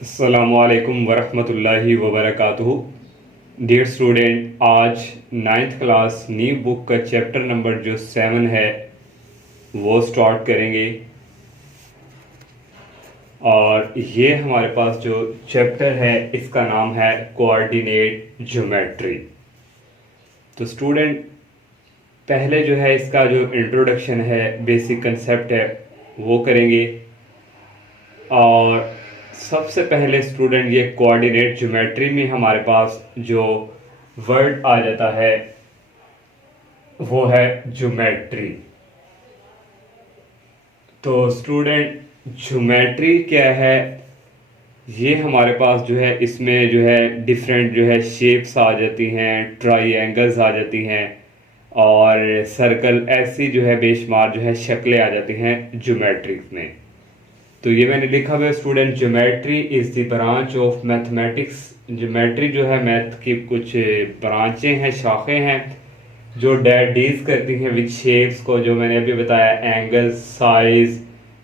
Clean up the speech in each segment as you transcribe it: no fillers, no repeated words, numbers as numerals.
अस्सलामुअलैकुम वरहमतुल्लाहि वबरकातुहू। Dear student, आज नाइन्थ क्लास न्यू बुक का चैप्टर नंबर जो 7 है वो स्टार्ट करेंगे। और ये हमारे पास जो चैप्टर है इसका नाम है कोऑर्डिनेट ज्योमेट्री। तो स्टूडेंट, पहले जो है इसका जो इंट्रोडक्शन है, बेसिक कंसेप्ट है वो करेंगे। और सबसे पहले स्टूडेंट, ये कोऑर्डिनेट ज्योमेट्री में हमारे पास जो वर्ड आ जाता है वो है ज्योमेट्री। तो स्टूडेंट, ज्योमेट्री क्या है? ये हमारे पास जो है इसमें जो है डिफरेंट जो है शेप्स आ जाती हैं, ट्राइंगल्स आ जाती हैं और सर्कल, ऐसी जो है बेशुमार जो है शक्लें आ जाती हैं ज्योमेट्री में। तो ये मैंने लिखा हुआ है student, geometry is the branch of mathematics. Geometry जो है मैथ की कुछ ब्रांचें हैं, शाखें हैं जो डील्स करती हैं विद शेप्स को, जो मैंने अभी बताया, angle, size,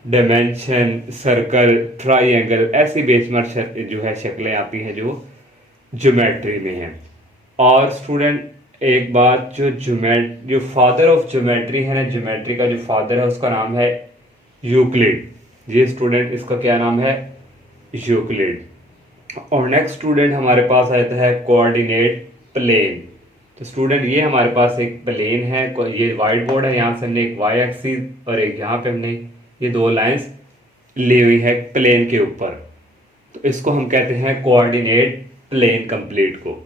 dimension, circle, triangle, ऐसी बेशुमार जो है शक्लें आती हैं जो ज्योमेट्री में हैं। और स्टूडेंट एक बात, जो फादर ऑफ ज्योमेट्री है ना, ज्योमेट्री का जो फादर है उसका नाम है यूक्लिड। ये स्टूडेंट इसका क्या नाम है? यूक्लिड। और नेक्स्ट स्टूडेंट हमारे पास आता है कोऑर्डिनेट प्लेन। तो स्टूडेंट ये हमारे पास एक प्लेन है, ये वाइट बोर्ड है, यहाँ से हमने एक वाई एक्सिस और एक यहाँ पे हमने ये दो लाइंस ली हुई है प्लेन के ऊपर। तो इसको हम कहते हैं कोऑर्डिनेट प्लेन कंप्लीट को।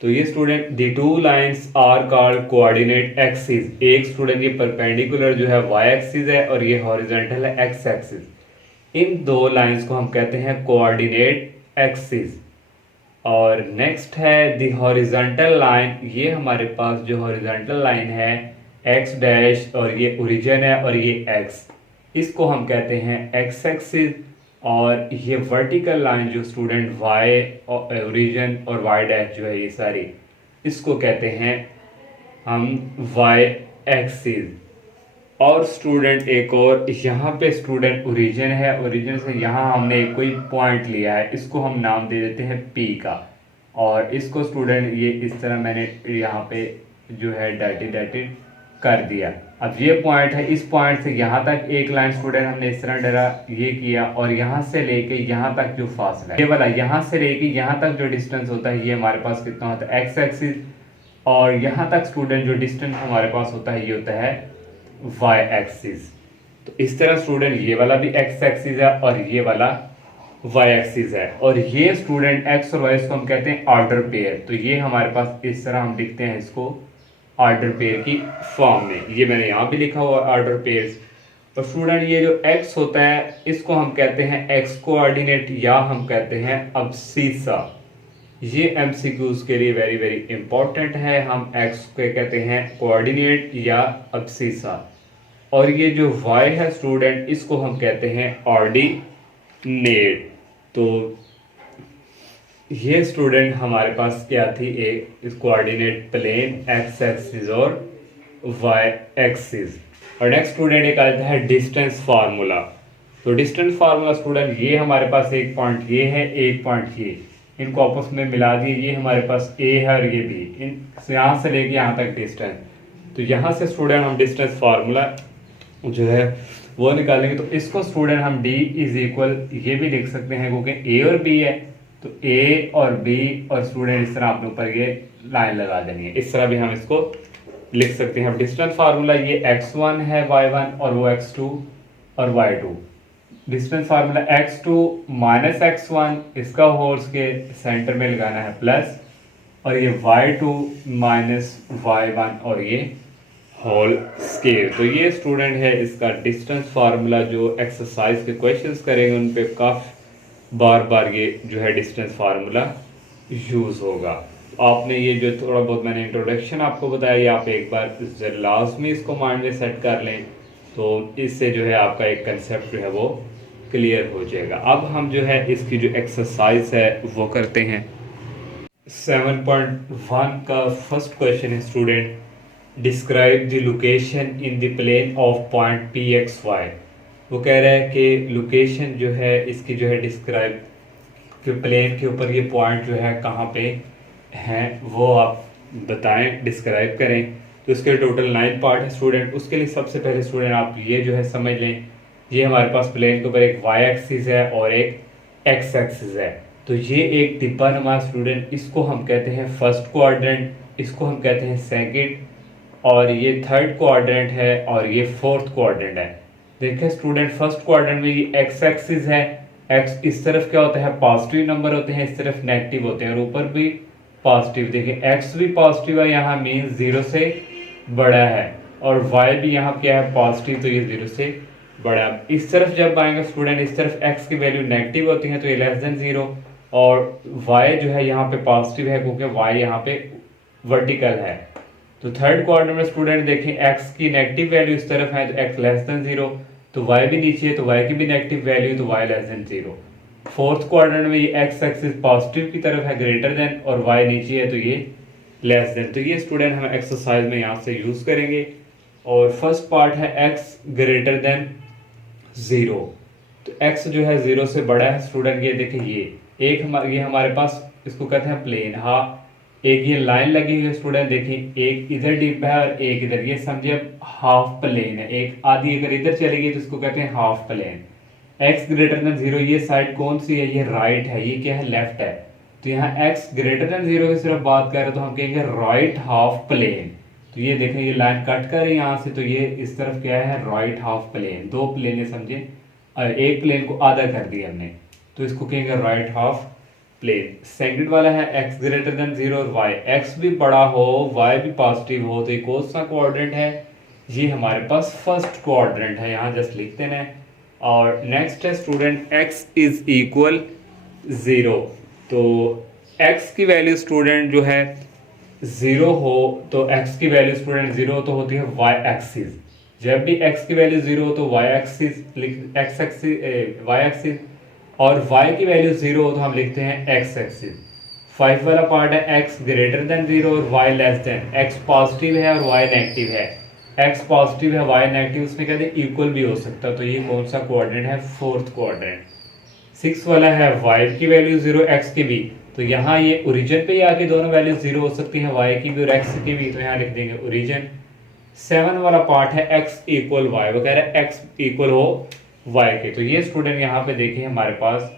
तो ये student, the two lines are called coordinate axis. एक स्टूडेंट ये परपेंडिकुलर जो है वाई एक्सिस है और ये हॉरिजॉन्टल है एक्स एक्सिस। इन दो लाइंस को हम कहते हैं कोऑर्डिनेट एक्सिस। और नेक्स्ट है दी हॉरिजॉन्टल लाइन। ये हमारे पास जो हॉरिजॉन्टल लाइन है एक्स डैश, और ये ओरिजिन है और ये एक्स, इसको हम कहते हैं एक्स एक्सिस। और ये वर्टिकल लाइन जो स्टूडेंट वाई ओरिजिन और वाई डैश जो है ये सारी, इसको कहते हैं हम वाई एक्सिस। और स्टूडेंट एक और यहाँ पे स्टूडेंट ओरिजिन है, ओरिजिन से यहाँ हमने कोई पॉइंट लिया है, इसको हम नाम दे देते हैं पी का। और इसको स्टूडेंट ये इस तरह मैंने यहाँ पे जो है डाटेड कर दिया। अब ये पॉइंट है, इस पॉइंट से यहाँ तक एक लाइन स्टूडेंट हमने इस तरह डरा ये किया, और यहाँ से लेके यहाँ तक जो फासला है, ये वाला यहाँ से लेके यहाँ तक जो डिस्टेंस होता है ये हमारे पास कितना होता है? X axis. और यहाँ तक स्टूडेंट जो डिस्टेंस हमारे पास होता है ये होता है वाई एक्सिस। तो इस तरह स्टूडेंट ये वाला भी एक्स एक्सिस है और ये वाला वाई एक्सिस है। और ये स्टूडेंट एक्स और वाई इसको हम कहते हैं ऑर्डर पेयर। तो ये हमारे पास इस तरह हम लिखते हैं इसको ऑर्डर पेयर की फॉर्म में। ये मैंने यहाँ भी लिखा हुआ ऑर्डर पेयर्स। तो स्टूडेंट ये जो x होता है इसको हम कहते हैं x कोऑर्डिनेट, या हम कहते हैं अब्सीसा। ये MCQs के लिए वेरी वेरी इंपॉर्टेंट है। हम x को कहते हैं कोऑर्डिनेट या अब्सीसा। और ये जो y है स्टूडेंट इसको हम कहते हैं ऑर्डिनेट। तो ये स्टूडेंट हमारे पास क्या थी? एक इस कोऑर्डिनेट प्लेन एक्स एक्सिस और वाई एक्सिस। और नेक्स्ट स्टूडेंट एक आता है डिस्टेंस फार्मूला। तो डिस्टेंस फार्मूला स्टूडेंट, ये हमारे पास एक पॉइंट ये है, एक पॉइंट ये, इनको आपस में मिला दिए, ये हमारे पास ए है और ये बी, इन यहाँ से लेके यहाँ तक डिस्टेंस। तो यहाँ से स्टूडेंट हम डिस्टेंस फार्मूला जो है वो निकालेंगे। तो इसको स्टूडेंट हम डी इज इक्वल ये भी लिख सकते हैं, क्योंकि ए और बी है तो ए और बी, और स्टूडेंट इस तरह आपने ऊपर ये लाइन लगा देनी है, इस तरह भी हम इसको लिख सकते हैं। डिस्टेंस फार्मूला ये x1 है y1 और वो x2 और y2। Distance formula x2 minus x1, इसका होल्स के सेंटर में लगाना है प्लस, और ये y2 माइनस y1 और ये होल स्केयर। तो ये स्टूडेंट है इसका डिस्टेंस फार्मूला। जो एक्सरसाइज के क्वेश्चंस करेंगे उन पे काफ़ी बार बार ये जो है डिस्टेंस फार्मूला यूज़ होगा। आपने ये जो थोड़ा बहुत मैंने इंट्रोडक्शन आपको बताया, ये आप एक बार लाजमी इसको माइंड में सेट कर लें, तो इससे जो है आपका एक कंसेप्ट जो है वो क्लियर हो जाएगा। अब हम जो है इसकी जो एक्सरसाइज है वो करते हैं। 7.1 का फर्स्ट क्वेश्चन है student, describe the location in the plane of point PXY। वो कह रहा है कि लोकेशन जो है इसकी जो है डिस्क्राइब कि प्लेन के ऊपर ये पॉइंट जो है कहाँ पे हैं वो आप बताएं, डिस्क्राइब करें। तो इसके टोटल 9 पार्ट है स्टूडेंट। उसके लिए सबसे पहले स्टूडेंट आप ये जो है समझ लें, ये हमारे पास प्लेन के ऊपर एक वाई एक्सिस है और एक एक्स एक्सिस है। तो ये एक डिब्बा नुमा स्टूडेंट, इसको हम कहते हैं फर्स्ट क्वाड्रेंट, इसको हम कहते हैं सेकंड, और ये थर्ड क्वाड्रेंट है और ये फोर्थ क्वाड्रेंट है। देखिए स्टूडेंट, फर्स्ट क्वाड्रेंट में ये एक्स एक्सिस है, एक्स इस तरफ क्या होता है पॉजिटिव नंबर होते हैं, इस तरफ नेगेटिव होते हैं, और ऊपर भी पॉजिटिव। देखिए एक्स भी पॉजिटिव है, यहाँ मीन 0 से बड़ा है, और वाई भी यहाँ क्या है पॉजिटिव, तो ये 0 से बड़ा है। इस तरफ जब आएंगे स्टूडेंट, इस तरफ एक्स की वैल्यू नेगेटिव होती है तो ये लेस देन 0, और वाई जो है यहाँ पे पॉजिटिव है क्योंकि वाई यहाँ पे वर्टिकल है। तो थर्ड क्वाड्रेंट में स्टूडेंट देखें एक्स की नेगेटिव वैल्यू इस तरफ है तो एक्स लेस देन 0, तो वाई भी नीचे है तो वाई की भी नेगेटिव वैल्यू तो Y less than 0। Fourth quadrant में ये एक्स एक्सिस पॉजिटिव की तरफ है ग्रेटर देन, और वाई नीचे है तो ये लेस देन। तो ये स्टूडेंट हम एक्सरसाइज में यहाँ से यूज करेंगे। और फर्स्ट पार्ट है एक्स ग्रेटर देन 0। तो एक्स जो है 0 से बड़ा है स्टूडेंट। ये देखिए ये हमारे पास इसको कहते हैं प्लेन। हाँ, एक ये लाइन लगी हुई है स्टूडेंट, देखिए एक इधर डिब्बा है और एक इधर, ये समझिए अब हाफ प्लेन है। एक आधी अगर इधर चली गई तो इसको कहते हैं half plane. X greater than 0, ये साइड कौन सी है, ये राइट है, ये क्या है लेफ्ट है। तो यहाँ एक्स ग्रेटर देन 0 की सिर्फ बात कर रहे तो हम कहेंगे राइट हाफ प्लेन। तो ये देखें ये लाइन कट कर रही है यहाँ से, तो ये इस तरफ क्या है राइट हाफ प्लेन। दो प्लेन है समझे, एक प्लेन को आधा कर दिया हमने, तो इसको कहेंगे राइट हाफ प्लेन। सेकंड वाला है एक्स ग्रेटर देन 0 और वाई, एक्स भी बड़ा हो वाई भी पॉजिटिव हो, तो ये कौन सा क्वाड्रेंट है, ये हमारे पास फर्स्ट क्वाड्रेंट है, यहाँ जस्ट लिखते हैं। और नेक्स्ट है स्टूडेंट एक्स इज इक्वल 0। तो एक्स की वैल्यू स्टूडेंट जो है 0 हो तो एक्स की वैल्यू स्टूडेंट 0 तो होती है वाई एक्सिस। जब भी एक्स की वैल्यू 0 हो तो Y axis X axis Y axis, और y की वैल्यू 0 हो तो हम लिखते हैं x एक्सिस। 5 वाला पार्ट है x ग्रेटर देन 0 और y less than. x positive है और y नेगेटिव है, x पॉजिटिव है y नेगेटिव, उसमें कहते हैं इक्वल भी हो सकता है, तो ये कौन सा क्वाड्रेंट है फोर्थ क्वाड्रेंट। 6 वाला है y की वैल्यू 0 x की भी, तो यहाँ ये ओरिजिन पे ही आके दोनों वैल्यू 0 हो सकती है, y की भी और x की भी, तो यहाँ लिख देंगे ओरिजिन। 7 वाला पार्ट है x इक्वल y, वो कह रहा है x इक्वल हो y के। तो ये स्टूडेंट यहाँ पे देखिए हमारे पास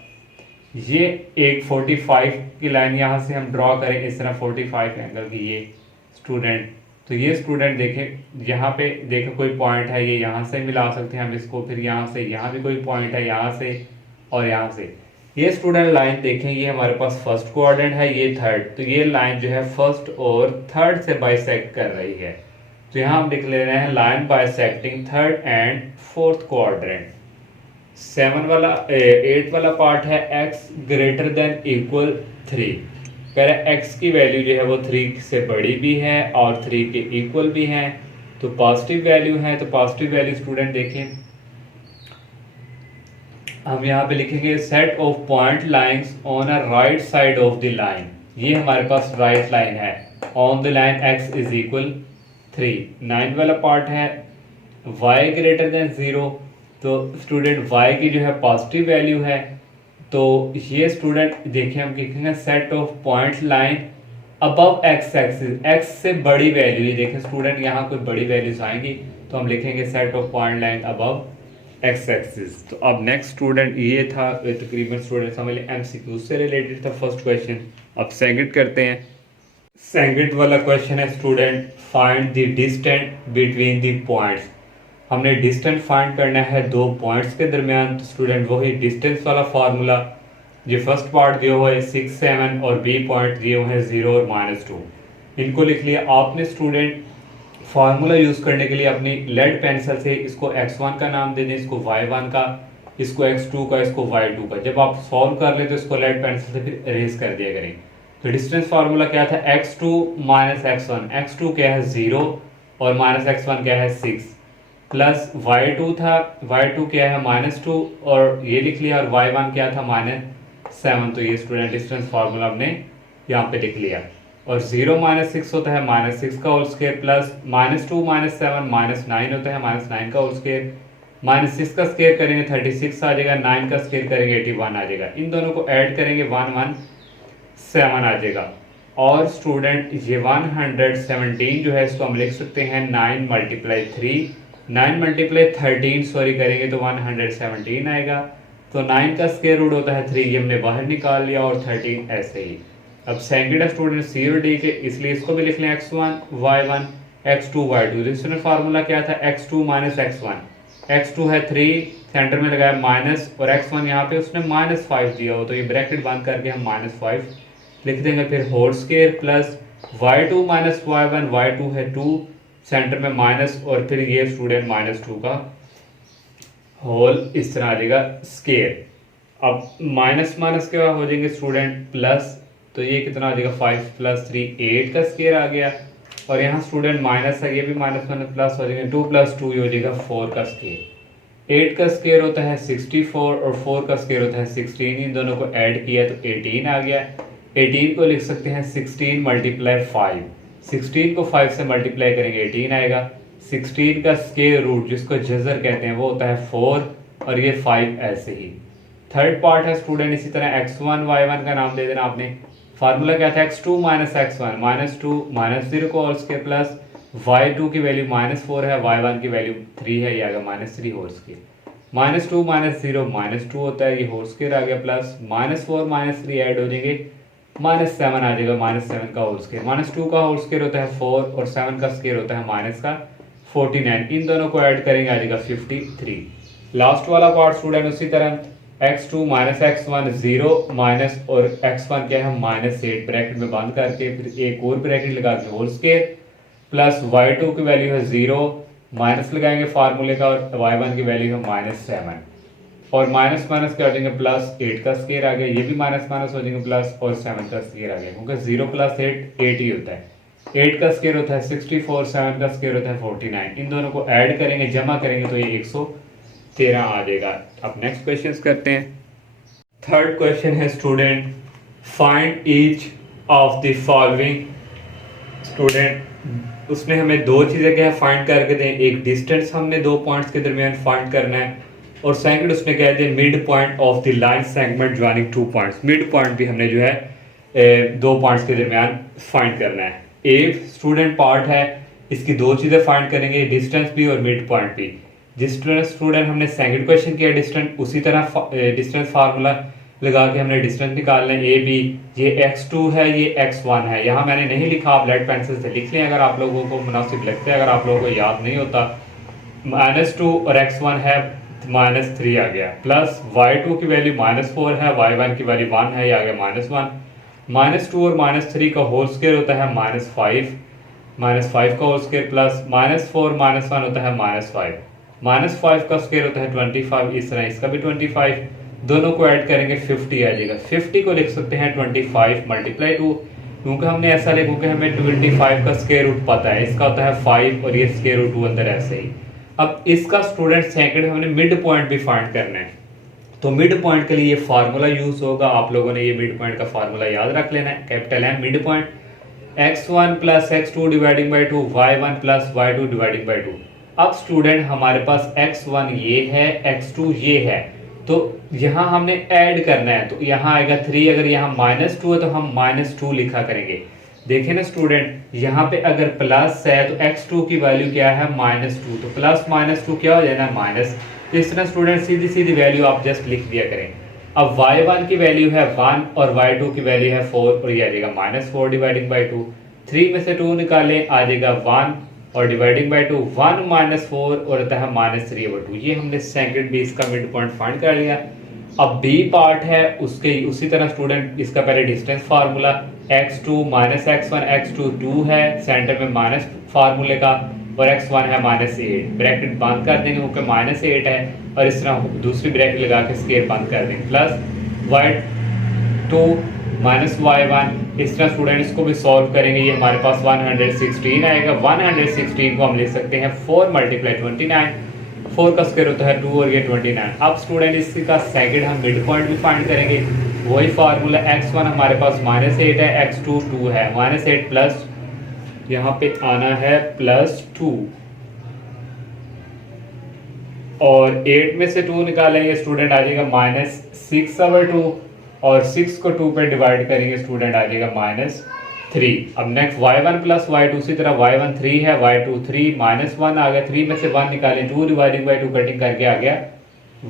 ये एक 45 की लाइन यहाँ से हम ड्रॉ करें इस तरह 45 एंगल की, ये स्टूडेंट। तो ये स्टूडेंट देखें यहाँ पे देखें कोई पॉइंट है, ये यहाँ से मिला सकते हैं हम इसको, फिर यहाँ से यहाँ भी कोई पॉइंट है, यहाँ से और यहाँ से। ये स्टूडेंट लाइन देखें ये हमारे पास फर्स्ट क्वाड्रेंट है, ये थर्ड, तो ये लाइन जो है फर्स्ट और थर्ड से बाइसेक्ट कर रही है। तो यहाँ हम लिख ले रहे हैं line bisecting third and fourth quadrant. 8 वाला पार्ट है x ग्रेटर देन इक्वल 3। कह रहा है x की वैल्यू जो है वो 3 से बड़ी भी है और 3 के इक्वल भी है, तो पॉजिटिव वैल्यू है। तो पॉजिटिव वैल्यू स्टूडेंट देखें हम यहाँ पे लिखेंगे set of point lines on a right side of the line. ये हमारे पास राइट लाइन है, on the line x is equal 3। 9 वाला पार्ट है y ग्रेटर देन 0, तो स्टूडेंट y की जो है पॉजिटिव वैल्यू है, तो ये स्टूडेंट देखिए हम लिखेंगे set of point line above x axis, x से बड़ी वैल्यू। ये देखें स्टूडेंट यहाँ कोई बड़ी वैल्यूज आएंगी तो हम लिखेंगे set of point line above x axis. तो अब नेक्स्ट स्टूडेंट ये था तकरीबन स्टूडेंट समझ लें MCQ से रिलेटेड था फर्स्ट क्वेश्चन। अब सेकंड करते हैं। सेकंड वाला क्वेश्चन है student find the distance between the points. हमने डिस्टेंस फाइंड करना है दो पॉइंट्स के दरमियान। तो स्टूडेंट वही डिस्टेंस वाला फार्मूला, ये फर्स्ट पार्ट दिया हुआ है 6 7 और बी पॉइंट दिए हुए हैं 0 और -2, इनको लिख लिया आपने। स्टूडेंट फार्मूला यूज़ करने के लिए अपनी लेड पेंसिल से इसको x1 का नाम दे दें, इसको y1 का, इसको x2 का, इसको y2 का। जब आप सॉल्व कर ले तो इसको लेड पेंसिल से फिर इरेज कर दिया करें। तो डिस्टेंस फार्मूला क्या था x2 माइनस x1, x2 क्या है 0 और माइनस x1 क्या है 6, प्लस y2 था, y2 क्या है -2 और ये लिख लिया, और y1 क्या था -7। तो ये स्टूडेंट डिस्टेंस फार्मूला हमने यहाँ पे लिख लिया। और 0 -6 होता है -6 का होल स्क्वायर, प्लस -2 -7 -9 होता है -9 का होल स्क्वायर, -6 का स्क्वायर करेंगे 36 आ जाएगा, 9 का स्क्वायर करेंगे 81 आ जाएगा। इन दोनों को ऐड करेंगे 117 आ जाएगा। और स्टूडेंट ये 117 जो है इसको हम लिख सकते हैं 9 × 3, 9 × 13 सॉरी करेंगे तो 117 आएगा। तो 9 का स्क्वायर रूट होता है 3, ये हमने बाहर निकाल लिया, और 13 ऐसे ही। अब सेकंड है स्टूडेंट सी और डी के, इसलिए इसको भी लिख लें x1 y1 x2 y2। दूसरा फार्मूला क्या था, x2 - x1, x2 है 3, सेंटर में लगाया माइनस, और x1 यहाँ पे उसने -5 दिया हो, तो ये ब्रैकेट बंद करके हम -5 लिख देंगे। फिर whole square plus y2 - y1, y2 है 2, सेंटर में माइनस, और फिर ये स्टूडेंट -2 का होल इस तरह आ जाएगा स्क्वायर। अब माइनस माइनस के बाद हो जाएंगे स्टूडेंट प्लस, तो ये कितना आ जाएगा 5 + 3 8 का स्क्वायर आ गया। और यहाँ स्टूडेंट माइनस है, ये भी माइनस प्लस हो जाएंगे, 2 + 2 ये हो जाएगा 4 का स्क्वायर। 8 का स्क्वायर होता है 64 और 4 का स्क्वायर होता है 16। इन दोनों को ऐड किया तो 18 आ गया। 18 को लिख सकते हैं 16 × 5, 16 को 5 से मल्टीप्लाई करेंगे 18 आएगा। 16 का स्क्वायर रूट जिसको जज़र कहते हैं वो होता है 4, और ये 5 ऐसे ही। थर्ड पार्ट है स्टूडेंट इसी तरह x1 y1 का नाम दे देना आपने। फार्मूला क्या था, x2 - x1, -2 -0 को होल स्क्वायर प्लस y2 की वैल्यू -4 है, y1 की वैल्यू 3 है, ये आ गया -3 होल स्क्वायर। -2 -0 -2 होता है, ये होल स्क्वायर आ गया, प्लस -4 -3 ऐड हो जाएंगे, -7 आ जाएगा, -7 का होल स्क्वायर। -2 का होल स्क्वायर होता है 4, और 7 का स्क्वायर होता है -49। इन दोनों को ऐड करेंगे आ जाएगा 53। लास्ट वाला पार्ट स्टूडेंट उसी तरह x2 - x1 0 माइनस, और x1 क्या है -8 ब्रैकेट में बंद करके, फिर एक और ब्रैकेट लगा के होल स्क्वायर प्लस y2 की वैल्यू है 0, माइनस लगाएंगे फार्मूले का, और y1 की वैल्यू है -7, और माइनस माइनस क्या हो जाएंगे +8 का स्क्वायर आ गया, ये भी माइनस माइनस हो जाएंगे प्लस, और 7 का स्क्वायर आ गया, क्योंकि 0 + 8 8 ही होता है। 8 का स्क्वायर होता है 64, 7 का स्क्वायर होता है 49। इन दोनों को ऐड करेंगे, जमा करेंगे तो ये 113 आ जाएगा। अब नेक्स्ट क्वेश्चन करते हैं। थर्ड क्वेश्चन है student, find each of the following. Student उसने हमें दो चीज़ें क्या है फाइंड करके दें, एक डिस्टेंस हमने दो पॉइंट्स के दरमियान फाइंड करना है, और सेकंड उसने कह दिया mid point of the line segment joining two points. Mid point भी हमने जो है दो पॉइंट्स के दरमियान फाइंड करना है। एक स्टूडेंट पार्ट है, इसकी दो चीज़ें फाइंड करेंगे, डिस्टेंस भी और मिड पॉइंट भी। जिस तरह स्टूडेंट हमने सेकंड क्वेश्चन किया डिस्टेंस, उसी तरह डिस्टेंस फार्मूला लगा के हमने डिस्टेंस निकालना है। ए बी, ये x2 है, ये x1 है। यहाँ मैंने नहीं लिखा, आप लेड पेंसिल से लिख लें अगर आप लोगों को मुनासिब लगता है। अगर आप लोगों को याद नहीं होता, -2 और x1 है -3 आ गया, प्लस y2 की वैल्यू -4 है, y1 की वैल्यू 1 है, ये आ गया -1। -2 और -3 का होल स्क्वायर होता है -5, -5 का होल स्क्वायर प्लस -4 -1 होता है -5, -5 का स्क्वायर होता है 25, इस तरह इसका भी 25। दोनों को ऐड करेंगे 50 आ जाएगा। 50 को लिख सकते हैं 25 × 2, क्योंकि हमने ऐसा लिखा कि हमें 25 का स्क्वायर रूट पता है, इसका होता है 5 और ये स्क्वायर रूट 2 अंदर ऐसे ही। अब इसका स्टूडेंट सेकंड हमने मिड पॉइंट भी फाइंड करना है, तो मिड पॉइंट के लिए ये फार्मूला यूज होगा। आप लोगों ने ये मिड पॉइंट का फार्मूला याद रख लेना है, capital M mid point x1 + x2 dividing by 2, y1 + y2 dividing by 2। अब स्टूडेंट हमारे पास x1 ये है, x2 ये है, तो यहाँ हमने ऐड करना है, तो यहाँ आएगा 3। अगर यहाँ -2 है तो हम -2 लिखा करेंगे। देखें ना स्टूडेंट, यहाँ पे अगर प्लस है तो x2 की वैल्यू क्या है -2, तो प्लस -2 क्या हो जाएगा माइनस। तो इस तरह स्टूडेंट सीधी सीधी वैल्यू आप जस्ट लिख दिया करें। अब y1 की वैल्यू है 1 और y2 की वैल्यू है 4, और ये आ जाएगा -4 डिवाइडिंग बाई 2। 3 में से 2 निकालें, आ जाएगा 1 और डिवाइडिंग बाई 2, 1 - 4 और होता है -3/2। ये हमने सेकंड भी इसका मिड पॉइंट फाइंड कर लिया। अब बी पार्ट है, उसके उसी तरह स्टूडेंट इसका पहले distance formula x2 - x1, x2 2 है, सेंटर में माइनस फार्मूले का, और x1 है -8। ब्रैकेट बंद कर देंगे क्योंकि -8 है, और इस तरह दूसरी ब्रैकेट लगा के स्क्वायर बंद कर देंगे, प्लस y2 - y1। इस तरह स्टूडेंट इसको भी सॉल्व करेंगे, ये हमारे पास 116 आएगा। 116 को हम लिख सकते हैं 4 × 29, 4 का स्क्वायर होता है 2 और ये 29। अब स्टूडेंट इसका सेकंड हम मिड पॉइंट भी फाइंड करेंगे, वही फार्मूला x1 हमारे पास -8 है, x2 2 है, -8 प्लस यहाँ पे आना है +2, और 8 में से 2 निकालेंगे स्टूडेंट आ जाएगा -6/2 और 6 को 2 पे डिवाइड करेंगे स्टूडेंट आ जाएगा -3। अब नेक्स्ट y1 प्लस y2, उसी तरह y1 3 है, y2 3, -1 आ गया, 3 में से 1 निकालें, 2 डिवाइडिंग बाई 2 कटिंग करके आ गया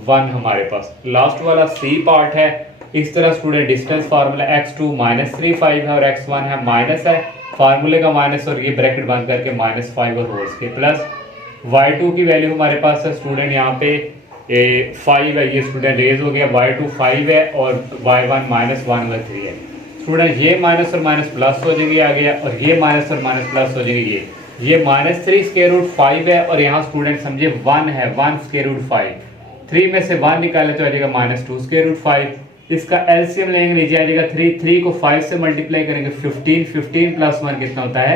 1 हमारे पास। लास्ट वाला सी पार्ट है। इस तरह स्टूडेंट डिस्टेंस फार्मूला x2 -3 5 है और x1 है माइनस है, फार्मूले का माइनस और ये ब्रैकेट बंद करके -5 और होल्स के प्लस y2 की वैल्यू हमारे पास है स्टूडेंट यहाँ पे 5 है, ये स्टूडेंट रेज हो गया, y2 5 है और y1 -1/3 है स्टूडेंट। ये माइनस और माइनस प्लस हो जाएगी आ गया, और ये माइनस और माइनस प्लस हो जाएगी, ये -3 स्क्वायर रूट 5 है और यहाँ स्टूडेंट समझे 1 है, 1 स्क्वायर रूट 5, 3 में से 1 निकाले तो आ जाएगा -2 स्क्वायर रूट 5। इसका एलसीएम लेंगे, नीचे आ जाएगा 3 को 5 से मल्टीप्लाई करेंगे 15 प्लस 1 कितना होता है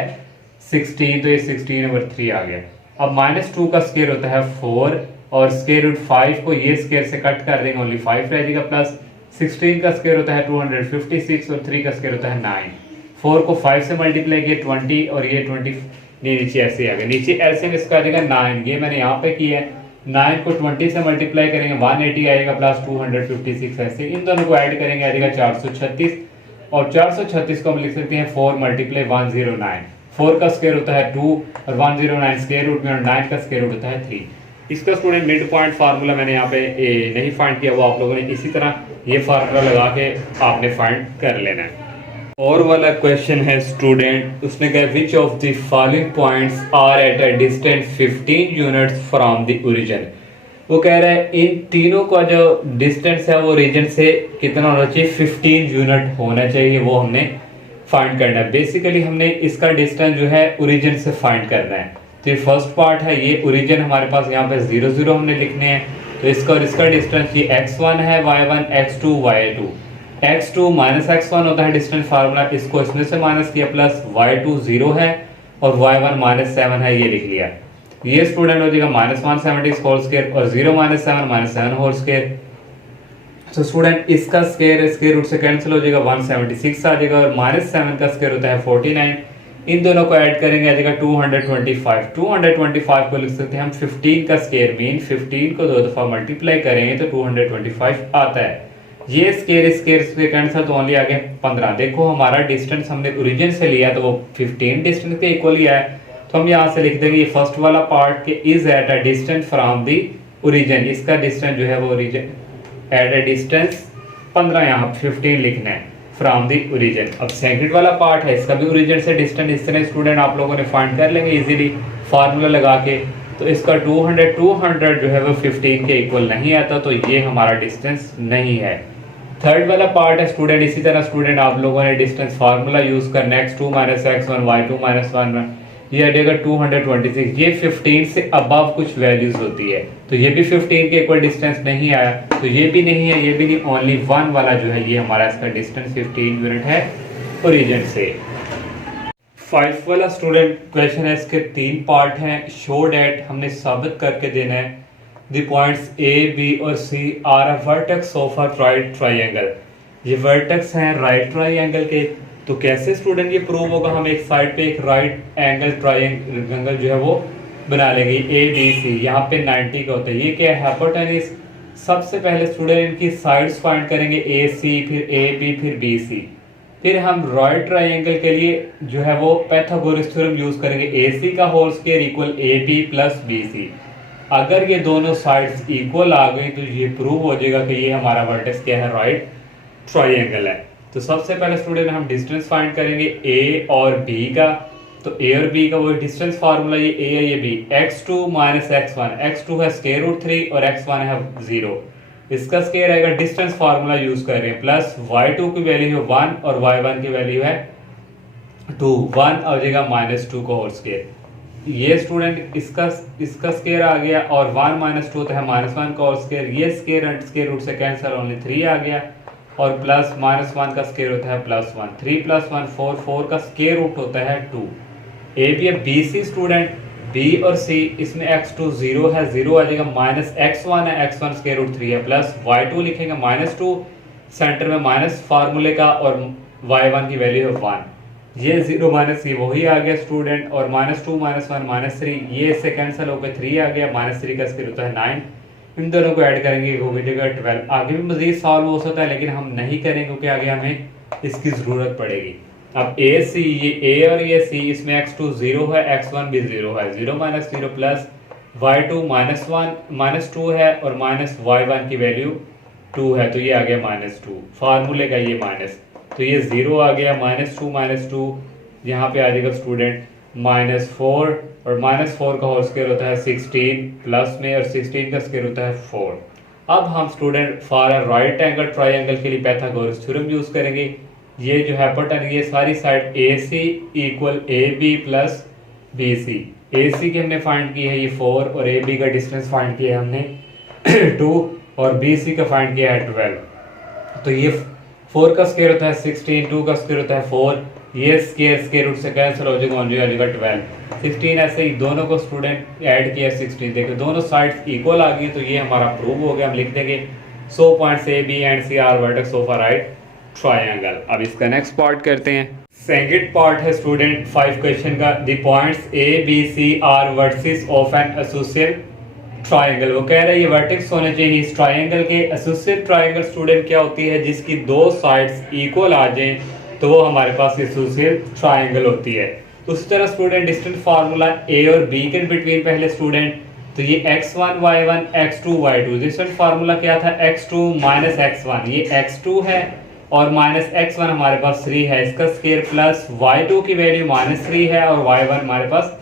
16, तो ये 16/3 आ गया। अब -2 का स्क्वायर होता है 4 और स्क्वायर रूट 5 को ये स्क्वायर से कट कर देंगे, ओनली 5 रह जाएगा, प्लस 16 का स्क्वायर होता है 256 और 3 का स्क्वायर होता है 9। 4 को 5 से मल्टीप्लाई किया 20 और ये 20 नीचे ऐसे आ गया, नीचे एलसीएम इसका आ जाएगा 9, ये मैंने यहाँ पे किया है। 9 को 20 से मल्टीप्लाई करेंगे 180 आएगा प्लस 256, ऐसे इन दोनों को ऐड करेंगे आ जाएगा 436 और 436 को हम लिख सकते हैं 4 × 109। 4 का स्क्वायर होता है 2 और 109 स्क्वायर रूट में और 9 का स्क्वायर रूट होता है 3। इसका स्टूडेंट मिड पॉइंट फार्मूला मैंने यहाँ पे नहीं फाइंड किया, वो आप लोगों ने इसी तरह ये फार्मूला लगा के आपने फाइंड कर लेना है। और वाला क्वेश्चन है स्टूडेंट, उसने कहा which of the following points are at a distance 15 units from the origin. वो कह रहा है इन तीनों का जो डिस्टेंस है वो ओरिजिन से कितना होना चाहिए, 15 यूनिट होना चाहिए, वो हमने फाइंड करना है। बेसिकली हमने इसका डिस्टेंस जो है ओरिजिन से फाइंड करना है। तो ये फर्स्ट पार्ट है, ये ओरिजिन हमारे पास यहाँ पे 0 0 हमने लिखने हैं, तो इसका और इसका डिस्टेंस ये x1 है, y1, x2, y2। x2 -x1 होता है डिस्टेंस फार्मूला, इसको इसमें से माइनस किया, प्लस y2 0 है और y1 -7 है, ये लिख लिया। ये स्टूडेंट हो जाएगा -170 होल स्क्वायर और 0 - 7 होल स्क्वायर। तो स्टूडेंट इसका स्क्वायर रूट से कैंसिल हो जाएगा 176 आ जाएगा और -7 का स्क्वायर होता है 49। इन दोनों को ऐड करेंगे आ जाएगा 225। 225 को लिख सकते हैं हम 15 का स्क्वायर, मीन 15 को 2 दफा मल्टीप्लाई करेंगे तो 225 आता है। ये स्क्वायर से कैंसिल तो ओनली आ गया 15। देखो हमारा डिस्टेंस हमने ओरिजिन से लिया तो वो 15 डिस्टेंस के इक्वल ही है, तो हम यहाँ से लिख देंगे ये फर्स्ट वाला पार्ट के is eight a distance from the origin. इसका डिस्टेंस जो है वो ओरिजिन एट अ डिस्टेंस 15, यहाँ 15 लिखना है फ्रॉम द ओरिजिन। अब सेकंड वाला पार्ट है, इसका भी ओरिजिन से डिस्टेंस इस तरह स्टूडेंट आप लोगों ने फाइंड कर लेंगे इजीली फार्मूला लगा के। तो इसका 200 जो है वो 15 के इक्वल नहीं आता, तो ये हमारा डिस्टेंस नहीं है। थर्ड वाला पार्ट है स्टूडेंट, इसी तरह स्टूडेंट आप लोगों ने डिस्टेंस फार्मूला यूज करना है, x2 - x1 y2 - 1, ये आ जाएगा 226। ये 15 से अबव कुछ वैल्यूज होती है, तो ये भी 15 के इक्वल डिस्टेंस नहीं आया, तो ये भी नहीं है, ये भी नहीं, ओनली 1 वाला जो है ये हमारा इसका डिस्टेंस 15 यूनिट है ओरिजिन से। 5 वाला स्टूडेंट क्वेश्चन है, इसके 3 पार्ट हैं। शो डैट हमने साबित करके देना है द पॉइंट्स A, B और C are a vertex of a right triangle. ये वर्टेक्स हैं राइट ट्राइंगल के, तो कैसे स्टूडेंट ये प्रूव होगा, हम एक साइड पे एक राइट एंगल ट्राइंगल जो है वो बना लेंगे ABC, यहाँ पे 90 का होता है। ये क्या है, हाइपोटेन्यूज। सबसे पहले स्टूडेंट इनकी साइड्स फाइंड करेंगे AC, फिर AB, फिर BC। फिर हम राइट ट्राइंगल के लिए जो है वो पाइथागोरस थ्योरम यूज करेंगे, AC का whole square equal AB plus BC। अगर ये दोनों साइड्स इक्वल आ गई तो ये प्रूव हो जाएगा कि ये हमारा वर्टेक्स क्या है, राइट ट्राइंगल है। तो सबसे पहले स्टूडेंट हम डिस्टेंस फाइंड करेंगे A और B का, तो A और B का वो डिस्टेंस फार्मूला ये A है ये B, x2 - x1, x2 है स्क्वायर रूट 3 और x1 है 0, इसका स्क्वायर आएगा, डिस्टेंस फार्मूला यूज कर रहे हैं, प्लस y2 की वैल्यू है 1 और y1 की वैल्यू है 2, 1 आ जाएगा -2 का होल स्क्वायर। ये स्टूडेंट इसका स्क्वायर आ गया और 1 - 2 होता है -1 का होल स्क्वायर, ये स्क्वायर रूट से कैंसिल, ओनली 3 आ गया और प्लस -1 का स्क्वायर होता है +1, 3 + 1 4, 4 का स्क्वायर रूट होता है 2। ए बी है BC स्टूडेंट, B और C, इसमें x2 0 है, 0 आ जाएगा, -x1 है, x1 स्क्वायर रूट 3 है, प्लस y2 लिखेंगे -2, सेंटर में माइनस फार्मूले का और y1 की वैल्यू है 1, ये 0 - ये वही आ गया स्टूडेंट, और -2 - 1 -3, ये इससे कैंसिल होकर 3 आ गया, -3 का स्क्वायर होता है 9, इन दोनों को ऐड करेंगे हो जाएगा 12। आगे भी मजीद सॉल्व हो सकता है लेकिन हम नहीं करेंगे क्योंकि आगे हमें इसकी ज़रूरत पड़ेगी। अब ए सी, ये ए और ये सी, इसमें x2 0 है, x1 भी 0 है, 0 माइनस 0 प्लस y2 -2 है और माइनस y1 की वैल्यू 2 है, तो ये आ गया -2, फार्मूले का ये माइनस, तो ये 0 आ गया, -2 यहाँ पे आ जाएगा स्टूडेंट -4, और -4 का होल स्क्वायर होता है 16 प्लस में, और 16 का स्क्वायर होता है 4। अब हम student for a right angle triangle के लिए पाइथागोरस थ्योरम यूज करेंगे। ये जो है बटन, ये सारी side A C equal A B plus B C, A C की हमने फाइंड की है ये 4, और ए बी का डिस्टेंस फाइंड किया है हमने 2, और बी सी का फाइंड किया है 12। तो ये 4 का स्क्वायर होता है 16, 2 का स्क्वायर होता है 4, ये स्क्वायर रूट से कैंसिल हो जाएगा, आ जाएगा 12। 16 ऐसे ही दोनों को स्टूडेंट ऐड किया 16, देखो दोनों साइड्स इक्वल आ गई, तो ये हमारा प्रूव हो गया। हम लिख देंगे so points A B and C are vertex of a right triangle. अब इसका नेक्स्ट पार्ट करते हैं। सेकंड पार्ट है स्टूडेंट 5 क्वेश्चन का, the points A B C are vertices of an associate triangle. वो कह रहे हैं ये वर्टेक्स होने चाहिए इस ट्रायंगल के। एसोसिएट ट्रायंगल स्टूडेंट क्या होती है, जिसकी दो साइड्स इक्वल आ जाएं तो वो हमारे पास एसोसिएट ट्रायंगल होती है। उस तरह स्टूडेंट डिस्टेंस फार्मूला ए और बी के बिटवीन पहले स्टूडेंट, तो ये x1 y1 x2 y2, distance formula क्या था x2 माइनस x1, ये x2 है और माइनस x1 हमारे पास 3 है, इसका स्क्वायर प्लस y2 की वैल्यू -3 है और y1 हमारे पास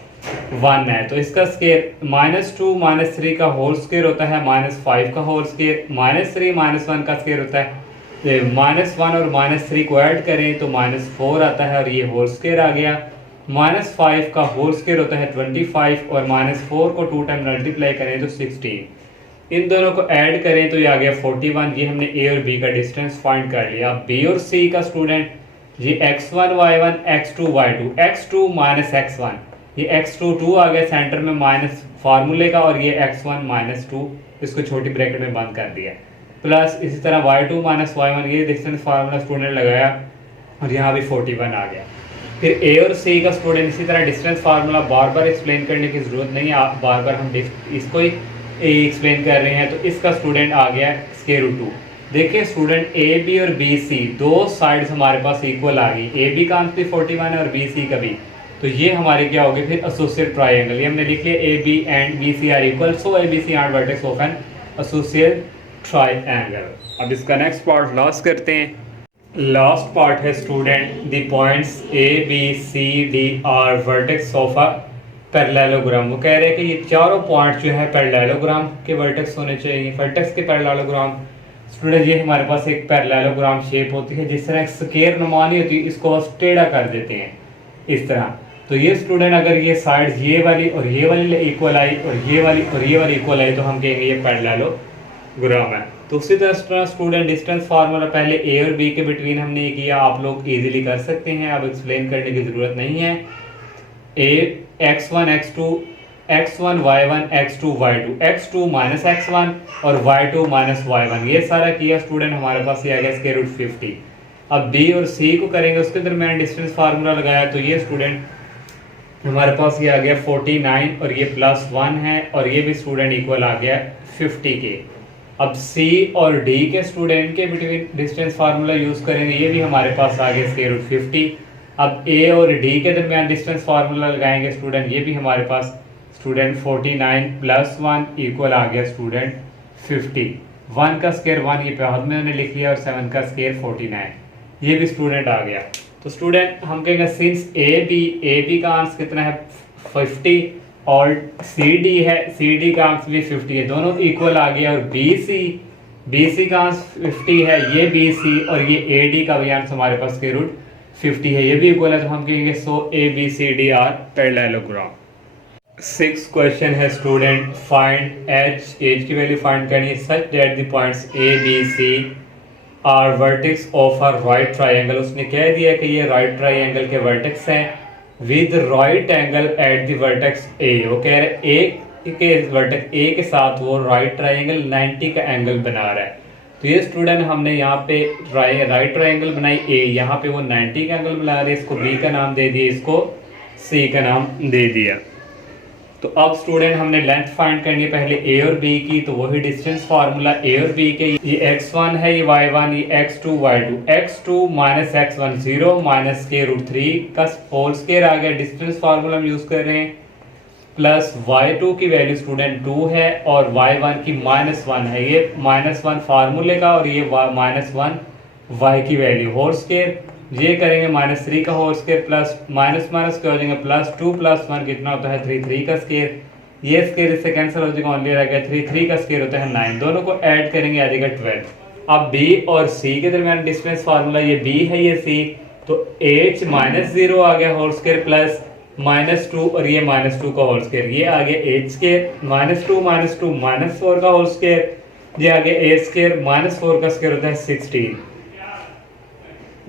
1 है, तो इसका स्क्वायर -2 -3 का होल स्क्वायर होता है -5 का होल स्क्वायर, -3 -1 का स्क्वायर होता है, -1 और -3 को ऐड करें तो -4 आता है और ये होल स्क्वायर आ गया। -5 का होल स्क्वायर होता है 25 और -4 को 2 टाइम मल्टीप्लाई करें तो 16। इन दोनों को ऐड करें तो ये आ गया 41। ये हमने ए और बी का डिस्टेंस फाइंड कर लिया। अब बी और सी का स्टूडेंट, ये x1 y1 x2 y2, x2 minus x1, ये x2 2 आ गया सेंटर में माइनस फार्मूले का, और ये x1 -2, इसको छोटी ब्रैकेट में बंद कर दिया, प्लस इसी तरह y2 माइनस y1, ये डिस्टेंस फार्मूला स्टूडेंट लगाया और यहाँ भी 41 आ गया। फिर ए और सी का स्टूडेंट इसी तरह डिस्टेंस फार्मूला बार बार एक्सप्लेन करने की ज़रूरत नहीं है, बार बार हम इसको ही एक्सप्लेन कर रहे हैं। तो इसका स्टूडेंट आ गया स्क्वायर रूट 2। देखिए स्टूडेंट ए बी और बी सी दो साइड्स हमारे पास इक्वल आ गई, ए बी का आंसर भी 41 है और बी सी का भी, तो ये हमारे क्या होगी फिर एसोसिएट ट्रायंगल। ये हमने लिख लिया A B and B C are equal, so A B C are vertex of an associate triangle. अब इसका नेक्स्ट पार्ट लास्ट करते हैं। लास्ट पार्ट है student the points A B C D are vertex of a parallelogram. वो कह रहे हैं कि ये चारों पॉइंट जो है पैरेललोग्राम के वर्टेक्स होने चाहिए, वर्टेक्स के पैरेललोग्राम। स्टूडेंट ये हमारे पास एक पैरेललोग्राम शेप होती है, जिस तरह एक स्क्वायर नुमा नहीं होती, इसको टेढ़ा कर देते हैं इस तरह। तो ये स्टूडेंट अगर ये साइड्स ये वाली और ये वाली इक्वल आई और ये वाली इक्वल आई तो हम कहेंगे ये पैरेललोग्राम है। तो उसी तरह स्टूडेंट डिस्टेंस फार्मूला पहले ए और बी के बिटवीन हमने ये किया, आप लोग इजीली कर सकते हैं, अब एक्सप्लेन करने की ज़रूरत नहीं है। ए x1 x2 x1 y1 x2 y2, x2 minus x1 और y2 माइनस y1, ये सारा किया स्टूडेंट, हमारे पास ये आ गया स्क्वायर रूट 50। अब b और c को करेंगे, उसके दरमियान डिस्टेंस फार्मूला लगाया तो ये स्टूडेंट हमारे पास ये आ गया 49 और ये +1 है और ये भी स्टूडेंट इक्वल आ गया 50 के। अब c और d के स्टूडेंट के बिटवीन डिस्टेंस फार्मूला यूज़ करेंगे, ये भी हमारे पास आ गया स्क्वायर रूट 50। अब a और d के दरमियान डिस्टेंस फार्मूला लगाएंगे स्टूडेंट, ये भी हमारे पास स्टूडेंट 49 + 1 इक्वल आ गया स्टूडेंट 50। 1 का स्क्वायर 1 ये बाद में मैंने लिख लिया और 7 का स्क्वायर 49, ये भी स्टूडेंट आ गया। तो स्टूडेंट हम कहेंगे सिंस ए बी का आंसर कितना है 50 और सी डी का आंसर भी 50 है, दोनों इक्वल आ गया। और बी सी का आंसर 50 है, ये बी सी और ये ए डी का भी आंसर हमारे पास स्क्वायर रूट 50 है, ये भी इक्वल है, तो हम कहेंगे so A B C D are parallelogram. 6 question है स्टूडेंट, फाइंड एच की वैल्यू फाइंड करनी है such that the points A B C are vertex of a right triangle. उसने कह दिया कि ये राइट ट्रायंगल के वर्टेक्स हैं with right angle at the vertex A. वो कह रहे ए के वर्टेक्स ए के साथ वो राइट ट्रायंगल 90 का एंगल बना रहा है। तो ये स्टूडेंट हमने यहाँ पे राइट ट्रायंगल बनाई ए, यहाँ पे वो 90 का एंगल बना रहे, इसको बी का नाम दे दिया, इसको सी का नाम दे दिया। तो अब स्टूडेंट हमने लेंथ फाइंड करनी है पहले ए और बी की, तो वही डिस्टेंस फार्मूला ए और बी के, ये x1 है, ये y1, ये x2 y2, x2 minus x1 0 minus के रूट 3 का होल स्क्वायर आ गया, डिस्टेंस फार्मूला हम यूज कर रहे हैं, प्लस y2 की वैल्यू स्टूडेंट 2 है और y1 की -1 है, ये -1 फार्मूले का और ये -1 y की वैल्यू होल स्क्वायर, ये करेंगे -3 का whole square plus minus minus क्या हो जाएंगे +2 + 1 कितना होता है 3, 3 का स्क्वायर, ये स्क्वायर इससे कैंसिल हो जाएगा, ओनली रह गया 3, 3 का स्क्वायर होता है 9, दोनों को ऐड करेंगे आ जाएगा 12। अब b और c के दरमियान डिस्टेंस फार्मूला, ये b है ये c, तो h -0 आ गया होल स्क्वायर प्लस -2 और ये -2 का होल स्क्वायर, ये आ गया h स्क्वायर -2 -4 का होल स्क्वायर, ये आ गया a स्क्वायर -4 का स्क्वायर होता है 16।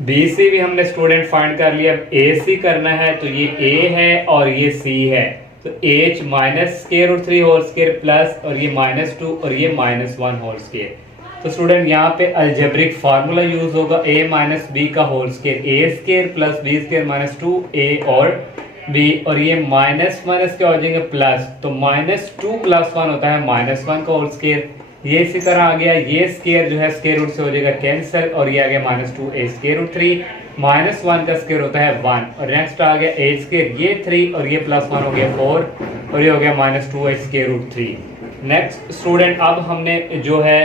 BC भी हमने स्टूडेंट फाइंड कर लिया, अब AC करना है, तो ये A है और ये C है, तो H -√3 होल स्क्वायर प्लस और ये -2 और ये -1 होल स्क्वायर, तो स्टूडेंट यहाँ पे अलजेब्रिक फार्मूला यूज होगा A - B का whole square, A square plus B square -2A और B, और ये माइनस क्या हो जाएंगे प्लस, तो -2 + 1 होता है -1 का होल स्क्वायर, ये इसी तरह आ गया, ये स्क्वायर जो है स्क्वायर रूट से हो जाएगा कैंसिल और ये आ गया -2a स्क्वायर रूट 3, -1 का स्क्वायर होता है 1 और नेक्स्ट आ गया a स्क्वायर, ये 3 और ये +1 हो गया 4 और ये हो गया -2a square root 3। Next student अब हमने जो है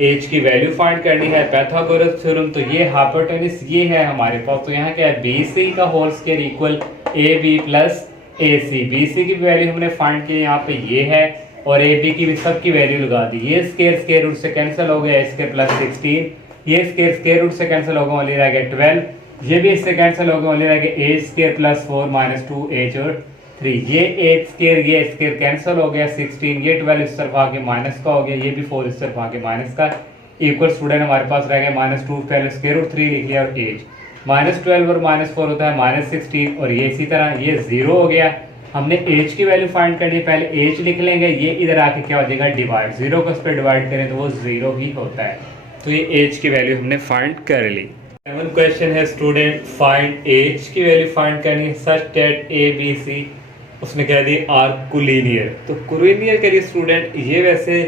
h की वैल्यू फाइंड करनी है, पाइथागोरस थ्योरम, तो ये हाइपोटेनस ये है हमारे पास, तो यहाँ क्या है BC का whole square equal AB plus AC, BC की वैल्यू हमने फाइंड की यहाँ पे ये है और AB की भी सबकी वैल्यू लगा दी, ये स्क्वायर रूट से कैंसिल हो गया, स्क्वायर प्लस 16, ये स्क्वायर रूट से कैंसिल हो गया, ओनली रह गया 12, ये भी इससे कैंसिल हो गया, ओनली रह गया h स्क्वायर प्लस 4 -2h और 3, ये h स्क्वायर ये स्क्वायर कैंसिल हो गया 16, ये 12 इस तरफ आके माइनस का हो गया, ये भी 4 इस तरफ आके माइनस का, इक्वल स्टूडेंट हमारे पास रह गया -2 पहले स्क्वायर रूट 3 लिख लिया और h -12 और -4 होता है -16 और ये इसी तरह ये 0 हो गया। हमने h की वैल्यू फाइंड करनी है, पहले h लिख लेंगे, ये इधर आके क्या हो जाएगा डिवाइड, 0 को इस पर डिवाइड करें तो वो 0 ही होता है, तो ये h की वैल्यू हमने फाइंड कर ली। 7 क्वेश्चन है स्टूडेंट, फाइंड h की वैल्यू फाइंड करनी है such that a b c, उसने कह दी आर कोलिनियर, तो कोलिनियर के लिए स्टूडेंट ये वैसे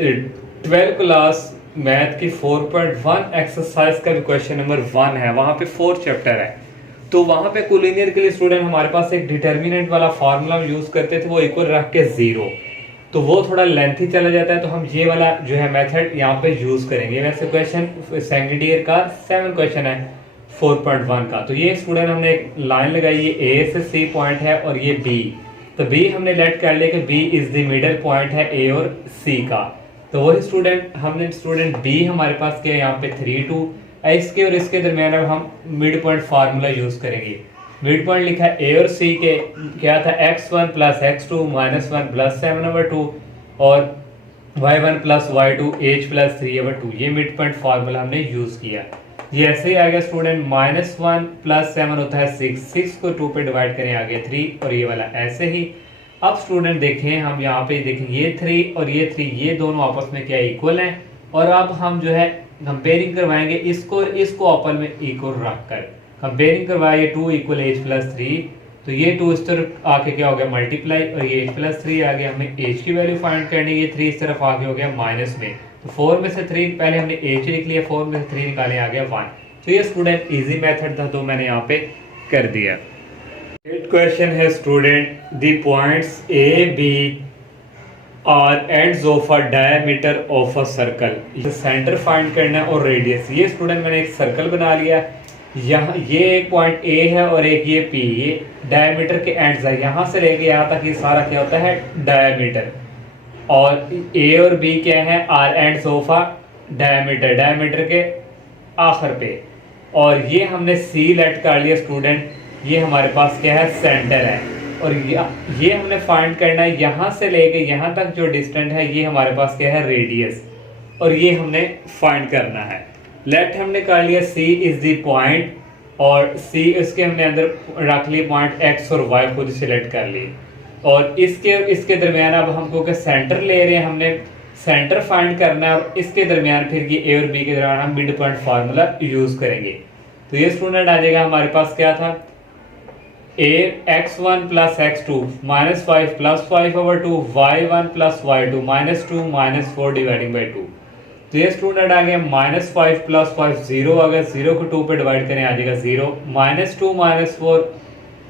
12 क्लास मैथ की 4.1 एक्सरसाइज का भी क्वेश्चन नंबर 1 है, वहां पे 4 चैप्टर है, तो वहां पे कोलिनियर के लिए स्टूडेंट हमारे पास एक डिटर्मिनेंट वाला फार्मूला यूज करते थे, वो इक्वल रख के 0, तो वो थोड़ा लेंथी चला जाता है, तो हम ये वाला जो है मेथड यहाँ पे यूज करेंगे। वैसे क्वेश्चन सेकंड ईयर का 7 क्वेश्चन है 4.1 का, तो ये स्टूडेंट हमने एक लाइन लगाई, ये A से C पॉइंट है और ये B, तो B हमने लेट कर लिया कि B is the middle point है A और C का, तो वही स्टूडेंट हमने स्टूडेंट B हमारे पास क्या है यहाँ पे 3 2, इसके और इसके दरमियान अब हम मिड पॉइंट फार्मूला यूज करेंगे। मिड पॉइंट लिखा है A और C के, क्या था x1 + x2 -1 + 7/2 और y1 + y2 h + 3/2, ये मिड पॉइंट फार्मूला हमने यूज किया। ये ऐसे ही आ गया स्टूडेंट, -1 + 7 होता है 6, 6 को 2 पे डिवाइड करें आ गया 3 और ये वाला ऐसे ही। अब स्टूडेंट देखें हम यहाँ पे देखें ये 3 और ये 3 ये दोनों आपस में क्या इक्वल हैं, और अब हम जो है कंपेयरिंग करवाएंगे इसको और इसको आपस में इक्वल रखकर कंपेयरिंग करवाए, 2 = h + 3, तो ये 2 इस तरफ आके क्या हो गया मल्टीप्लाई और ये h + 3 आ गया, हमें h की वैल्यू फाइंड करनी है, ये 3 इस तरफ आके हो गया माइनस में, तो 4 में से 3 पहले हमने h लिख लिया, 4 में से 3 निकाले आ गया 1, तो ये स्टूडेंट इजी मेथड था, तो मैंने यहाँ पे कर दिया। 8 क्वेश्चन है student, the points a b are ends of a diameter of a circle, centre find करना है और रेडियस। ये स्टूडेंट मैंने एक सर्कल बना लिया, यहाँ ये एक पॉइंट A है और एक ये P, ये डायमीटर के एंड्स है, यहाँ से लेके यहाँ तक ये सारा क्या होता है डायमीटर, और A और B क्या है are ends of a diameter, diameter के आखिर पे, और ये हमने C लेट कर लिया स्टूडेंट, ये हमारे पास क्या है सेंटर है, और ये हमने फाइंड करना है यहाँ से लेके यहाँ तक जो डिस्टेंस है, ये हमारे पास क्या है रेडियस, और ये हमने फाइंड करना है। लेट हमने कर लिया C इज द पॉइंट, और C इसके हमने अंदर रख लिया पॉइंट X और Y खुद सिलेक्ट कर लिए, और इसके दरमियान अब हमको के सेंटर ले रहे हैं, हमने सेंटर फाइंड करना है, और इसके दरमियान फिर ये A और B के दरमियान हम मिड पॉइंट फार्मूला यूज करेंगे। तो ये स्टूडेंट आ जाएगा हमारे पास क्या था ए x1 plus x2 -5 plus 5/2 y1 plus y2 -2 -4 dividing by 2। तो ये स्टूडेंट आ गया -5 प्लस 5 0 आ गया, 0 को 2 पे डिवाइड करें आ जाएगा 0, -2 -4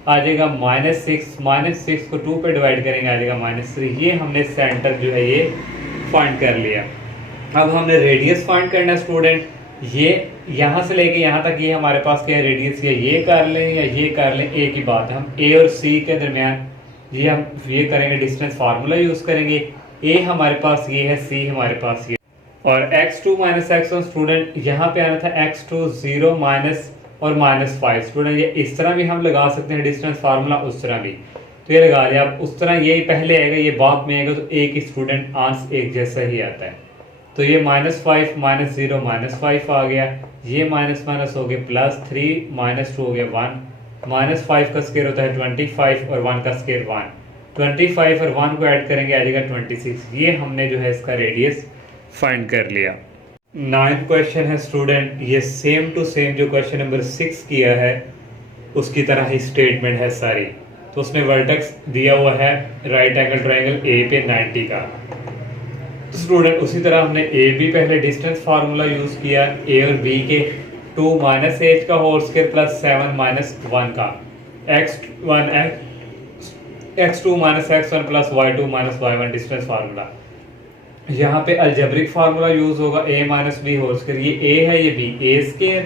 आ जाएगा -6 को 2 पे डिवाइड करेंगे आ जाएगा -3। ये हमने सेंटर जो है ये फाइंड कर लिया। अब हमने रेडियस फाइंड करना है स्टूडेंट। ये यहाँ से लेके यहाँ तक ये हमारे पास क्या है रेडियस, या ये कर लें या ये कर लें, एक ही बात है। हम ए और सी के दरमियान ये हम ये करेंगे, डिस्टेंस फार्मूला यूज़ करेंगे। ए हमारे पास ये है, सी हमारे पास ये, और x2 माइनस x1 स्टूडेंट यहाँ पे आना था x2 0 माइनस और -5 स्टूडेंट। ये इस तरह भी हम लगा सकते हैं डिस्टेंस फार्मूला, उस तरह भी। तो ये लगा लिया। अब उस तरह ये पहले आएगा ये बाद में आएगा, तो एक ही स्टूडेंट आंसर एक जैसा ही आता है। तो ये -5 -0 -5 आ गया, ये माइनस माइनस हो गया +3 -2 हो गया 1, -5 का स्क्वायर होता है 25 और 1 का स्क्वायर 1, 25 और 1 को ऐड करेंगे आ जाएगा 26। ये हमने जो है इसका रेडियस फाइंड कर लिया। 9th क्वेश्चन है स्टूडेंट, ये सेम टू सेम जो क्वेश्चन नंबर 6 किया है उसकी तरह ही स्टेटमेंट है सारी। तो उसमें वर्टेक्स दिया हुआ है राइट एंगल ट्रायंगल ए पे 90 का। तो स्टूडेंट उसी तरह हमने ए बी पहले डिस्टेंस फार्मूला यूज किया, ए और बी के 2 -h का होल स्क्वायर प्लस 7 -1 का x2 -x1 plus y2 -y1 distance formula. यहाँ पे अलजेब्रिक फार्मूला यूज होगा a minus B whole square. ये a है ये b, a square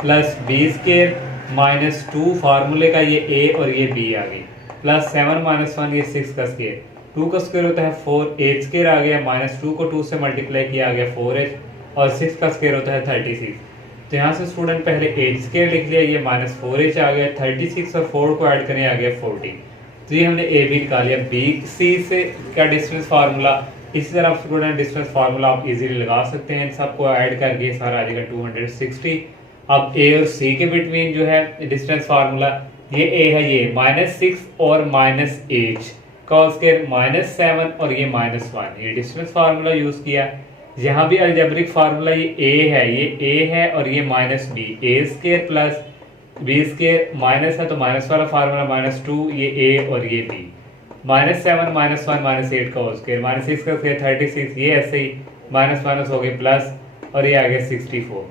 plus b square -2 फार्मूले का ये a और ये b आ गई, प्लस 7 -1 ये 6 का स्क्वायर, 2 का स्क्वायर होता है 4, h स्क्वायर आ गया, -2 को 2 से मल्टीप्लाई किया आ गया 4h और 6 का स्क्वायर होता है 36। तो यहाँ से स्टूडेंट पहले h स्क्वायर लिख लिया, ये -4h आ गया, 36 और 4 को ऐड करें आ गया 40। तो ये हमने a b निकाल लिया। b c से क्या डिस्टेंस फार्मूला, इसी तरह स्टूडेंट डिस्टेंस फार्मूला आप इजीली लगा सकते हैं, इन सबको ऐड करके सारा आ जाएगा 260। अब ए और सी के बिटवीन जो है डिस्टेंस फार्मूला, ये ए है ये -6 और -h का स्क्वायर -7 और ये -1, ये डिस्टेंस फार्मूला यूज किया। यहाँ भी अलजेब्रिक फार्मूला ये ए है और ये -b, a square plus b square minus है तो माइनस वाला फार्मूला -2 ये a और ये b, -7 -1 -8 का होल स्क्वायर, -6 का स्क्वायर 36, ये ऐसे ही माइनस माइनस हो गए प्लस और ये आ गया 64।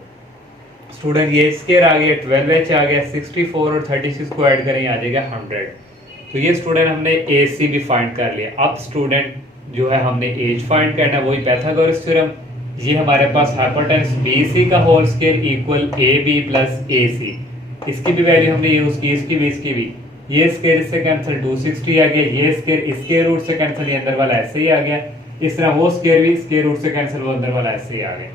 स्टूडेंट ये स्क्वायर आ गया 12h आ गया, 64 और 36 को ऐड करें आ जाएगा 100। तो ये स्टूडेंट हमने ए सी भी फाइंड कर लिया। अब स्टूडेंट जो है हमने एज फाइंड करना है, वही पाइथागोरस थ्योरम। ये हमारे पास हाइपोटेनस बी सी का whole square equal A B plus A C, इसकी भी वैल्यू हमने यूज की, इसकी भी इसकी भी। ये स्क्वायर इससे कैंसिल 260 आ गया, ये स्क्वायर इसके रूट से कैंसिल, ये अंदर वाला ऐसे ही आ गया। इस तरह वो स्क्वायर भी इसके रूट से कैंसिल, वो अंदर वाला ऐसे ही आ गया।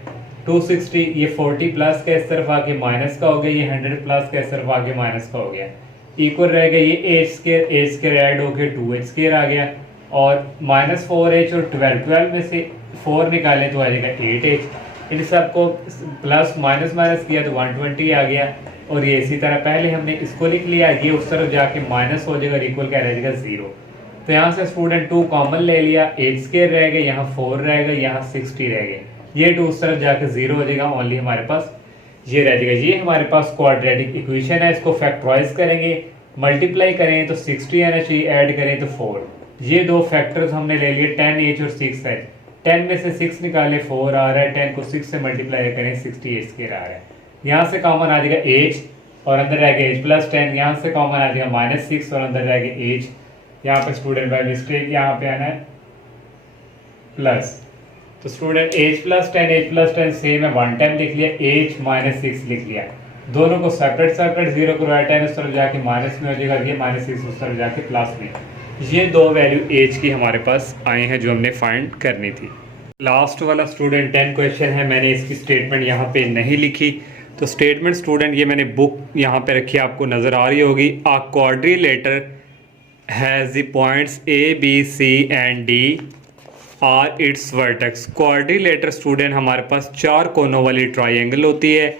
260 ये 40 प्लस का इस तरफ आके माइनस का हो गया, ये 100 प्लस का इस तरफ आके माइनस का हो गया, इक्वल रह गया। ये एच स्क्वायर ऐड होके 2h स्क्वायर आ गया, और -4h और 12 में से 4 निकालें तो आ जाएगा 8h। इन सबको प्लस माइनस माइनस किया तो 120 आ गया। और ये इसी तरह पहले हमने इसको लिख लिया, ये उस तरफ जाके माइनस हो जाएगा, इक्वल क्या रह जाएगा 0। तो यहाँ से स्टूडेंट 2 कॉमन ले लिया, h स्क्वायर रह गया, यहाँ 4 रहेगा, यहाँ 60 रह गए, ये 2 उस तरफ जाके 0 हो जाएगा, ओनली हमारे पास ये रह जाएगा। ये हमारे पास क्वाड्रेटिक इक्वेशन है, इसको फैक्टराइज करेंगे, मल्टीप्लाई करें तो 60 आना चाहिए, ऐड करें तो 4। ये दो फैक्टर्स हमने ले लिए 10h और 6h, 10 में से 6 निकाले 4 आ रहा है, 10 को 6 से मल्टीप्लाई करें 60h स्क्वायर आ रहा है। यहाँ से कॉमन आ जाएगा h और अंदर रह गया h प्लस 10, यहाँ से कॉमन आ जाएगा -6 और अंदर रह गया h। यहाँ पे स्टूडेंट बाय मिस्टेक यहाँ पे आना है प्लस, तो स्टूडेंट h प्लस 10 सेम है, 1 टाइम लिख लिया, h -6 लिख लिया, दोनों को सेपरेट 0 को राइट हैंड उस तरफ जाके माइनस में हो जाएगा, ये -6 उस तरफ जाके प्लस में। ये दो वैल्यू एज की हमारे पास आए हैं जो हमने फाइंड करनी थी। लास्ट वाला स्टूडेंट 10 क्वेश्चन है, मैंने इसकी स्टेटमेंट यहाँ पे नहीं लिखी। तो स्टेटमेंट स्टूडेंट ये मैंने बुक यहाँ पे रखी, आपको नज़र आ रही होगी। A quadrilateral has the points A B C and D are its vertex. Quadrilateral student हमारे पास 4 कोनों वाली ट्राइंगल होती है,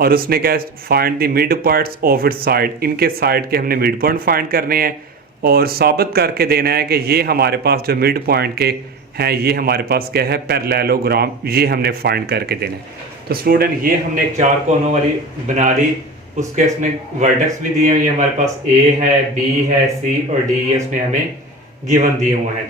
और उसने क्या find the mid points of its side, इनके साइड के हमने मिड पॉइंट फाइंड करने हैं और साबित करके देना है कि ये हमारे पास जो मिड पॉइंट के हैं ये हमारे पास क्या है पैरेललोग्राम, ये हमने फाइंड करके देना है। तो स्टूडेंट ये हमने 4 कोनों वाली बना ली उसके इसमें वर्टेक्स भी दिए हुए हैं हमारे पास, ए है, बी है, सी और डी ये उसमें हमें गिवन दिए हुए हैं।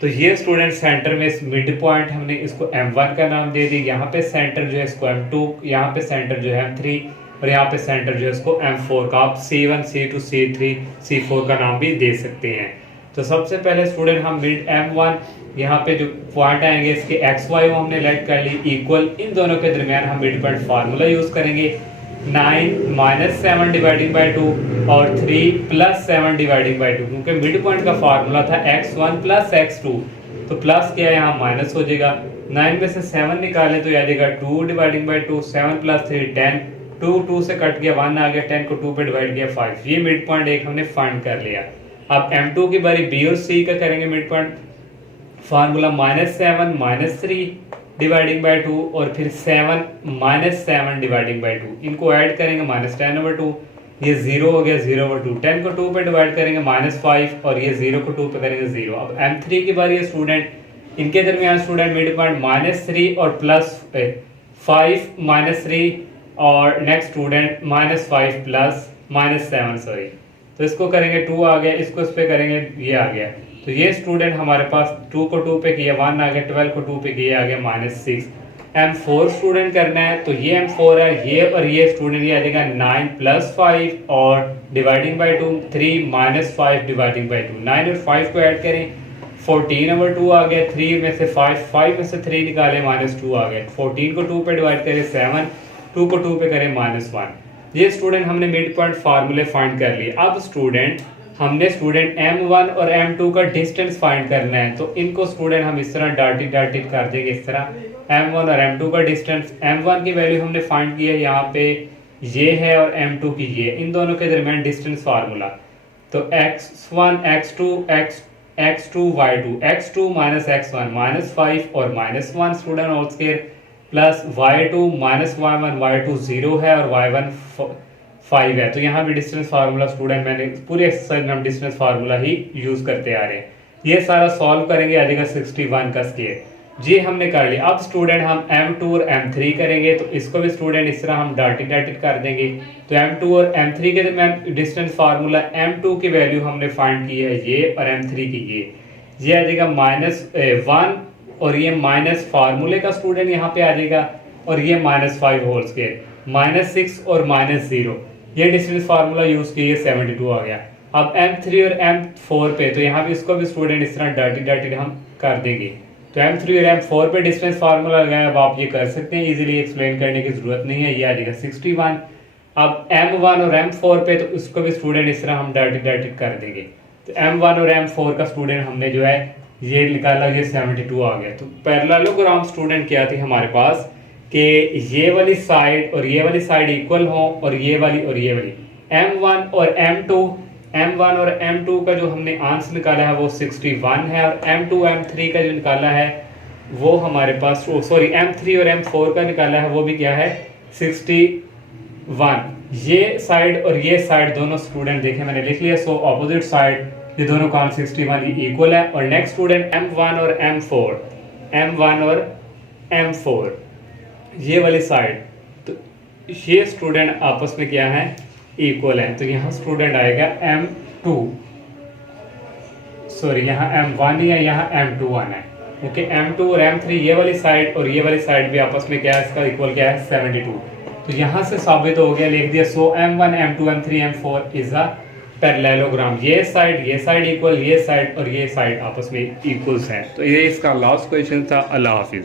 तो ये स्टूडेंट सेंटर में इस मिड पॉइंट हमने इसको M1 का नाम दे दिया, यहाँ पे सेंटर जो है इसको M2, यहाँ पे सेंटर जो है M3 और यहाँ पे सेंटर जो है इसको M4 का आप C1, C2, C3, C4 का नाम भी दे सकते हैं। तो सबसे पहले स्टूडेंट हम मिड M1 यहाँ पे जो पॉइंट आएंगे इसके XY वो हमने लेट कर ली इक्वल, इन दोनों के दरमियान हम मिड पॉइंट फार्मूला यूज करेंगे 9 - 7 डिवाइडिंग बाई 2 और 3 + 7 डिवाइडिंग बाई 2, क्योंकि मिड पॉइंट का फार्मूला था x1 + x2, तो प्लस क्या है यहाँ माइनस हो जाएगा। 9 में से 7 निकालें तो आ जाएगा 2 डिवाइडिंग बाई 2, 7 + 3 10, 2 से कट गया 1 आ गया, 10 को 2 पे डिवाइड किया 5। ये मिड पॉइंट एक हमने फाइंड कर लिया। अब M2 की बारी B और C का करेंगे mid point formula -7 - 3 dividing by 2 और फिर 7 - 7 डिवाइडिंग बाई 2, इनको ऐड करेंगे -10/2, ये 0 हो गया 0/2, 10 को 2 पे डिवाइड करेंगे -5 और ये 0 को 2 पे करेंगे 0। अब M3 की बारी है स्टूडेंट, इनके दरमियान स्टूडेंट मिड पॉइंट -3 और +5 -3 और नेक्स्ट स्टूडेंट -5 + -7 सॉरी, तो इसको करेंगे 2 आ गया, इसको इस पे करेंगे ये आ गया। तो ये स्टूडेंट हमारे पास 2 को 2 पे किया 1 आ गया, 12 को 2 पे किया आ गया -6। M4 स्टूडेंट करना है तो ये M4 है, ये और ये स्टूडेंट ये आ जाएगा 9 + 5 और डिवाइडिंग बाई 2 3 - 5 डिवाइडिंग बाई 2, 9 और 5 को ऐड करें 14/2 आ गया, 3 में से 5 में से 3 निकाले -2 आ गया, 14 को 2 पे डिवाइड करें 7, 2 को 2 पे करें -1। ये स्टूडेंट हमने मिड पॉइंट फार्मूले फाइंड कर लिए। अब स्टूडेंट हमने स्टूडेंट M1 और M2 का डिस्टेंस फाइंड करना है, तो इनको स्टूडेंट हम इस तरह डाटेड कर देंगे इस तरह। M1 और M2 का डिस्टेंस, M1 की वैल्यू हमने फाइंड की है यहाँ पे ये है और M2 की ये, इन दोनों के दरमियान डिस्टेंस फार्मूला, तो x1 x2 x2 y2, x2 - x1 -5 और -1 student whole square plus y2 - y1, y2 0 है और y1 5 है। तो यहाँ भी डिस्टेंस फार्मूला स्टूडेंट मैंने पूरे एक्सरसाइज में हम डिस्टेंस फार्मूला ही यूज करते आ रहे हैं। ये सारा सॉल्व करेंगे आ जाएगा 61 का स्क्वायर, जी हमने कर लिया। अब स्टूडेंट हम M2 और M3 करेंगे, तो इसको भी स्टूडेंट इस तरह हम डाटेड कर देंगे। तो M2 और M3 के दरमियान डिस्टेंस फार्मूला, M2 की वैल्यू हमने फाइंड की है ये और M3 की ये आ जाएगा -1 और ये माइनस फार्मूले का स्टूडेंट यहाँ पे आ जाएगा और ये -5 होल स्क्वायर, -6 और -0, ये डिस्टेंस फार्मूला यूज किए 72 आ गया। अब M3 और M4 पे, तो यहाँ पे इसको भी स्टूडेंट इस तरह डाटेड हम कर देंगे। तो M3 और M4 पे डिस्टेंस फार्मूला लगाया, अब आप ये कर सकते हैं, इजीली एक्सप्लेन करने की जरूरत नहीं है, ये आ जाएगा 61। अब M1 और M4 पे, तो उसको भी स्टूडेंट इस तरह हम डाटेड कर देंगे। तो M1 और M4 का स्टूडेंट हमने जो है ये निकाला, ये 72 आ गया। तो पैरेललोग्राम स्टूडेंट क्या थी हमारे पास कि ये वाली साइड और ये वाली साइड इक्वल हो और ये वाली M1 और M2 का जो हमने आंसर निकाला है वो 61 है और M2 M3 का जो निकाला है वो हमारे पास M3 और M4 का निकाला है वो भी क्या है 61। ये साइड और ये साइड दोनों स्टूडेंट देखें मैंने लिख लिया, सो ऑपोजिट साइड ये दोनों का 61 इक्वल है। और नेक्स्ट स्टूडेंट M1 और M4 ये वाली साइड, तो ये स्टूडेंट आपस में क्या है इक्वल है। तो यहाँ स्टूडेंट आएगा यहाँ M1 या यहाँ M2 आना है, ओके। M2 और M3 ये वाली साइड और ये वाली साइड भी आपस में क्या है, इसका इक्वल क्या है 72। तो यहाँ से साबित हो गया, लिख दिया। सो M1 M2 M3 M4 is a parallelogram. ये साइड इक्वल, ये साइड और ये साइड आपस में इक्वल्स हैं। तो ये इसका लास्ट क्वेश्चन था। अल्लाह हाफिज।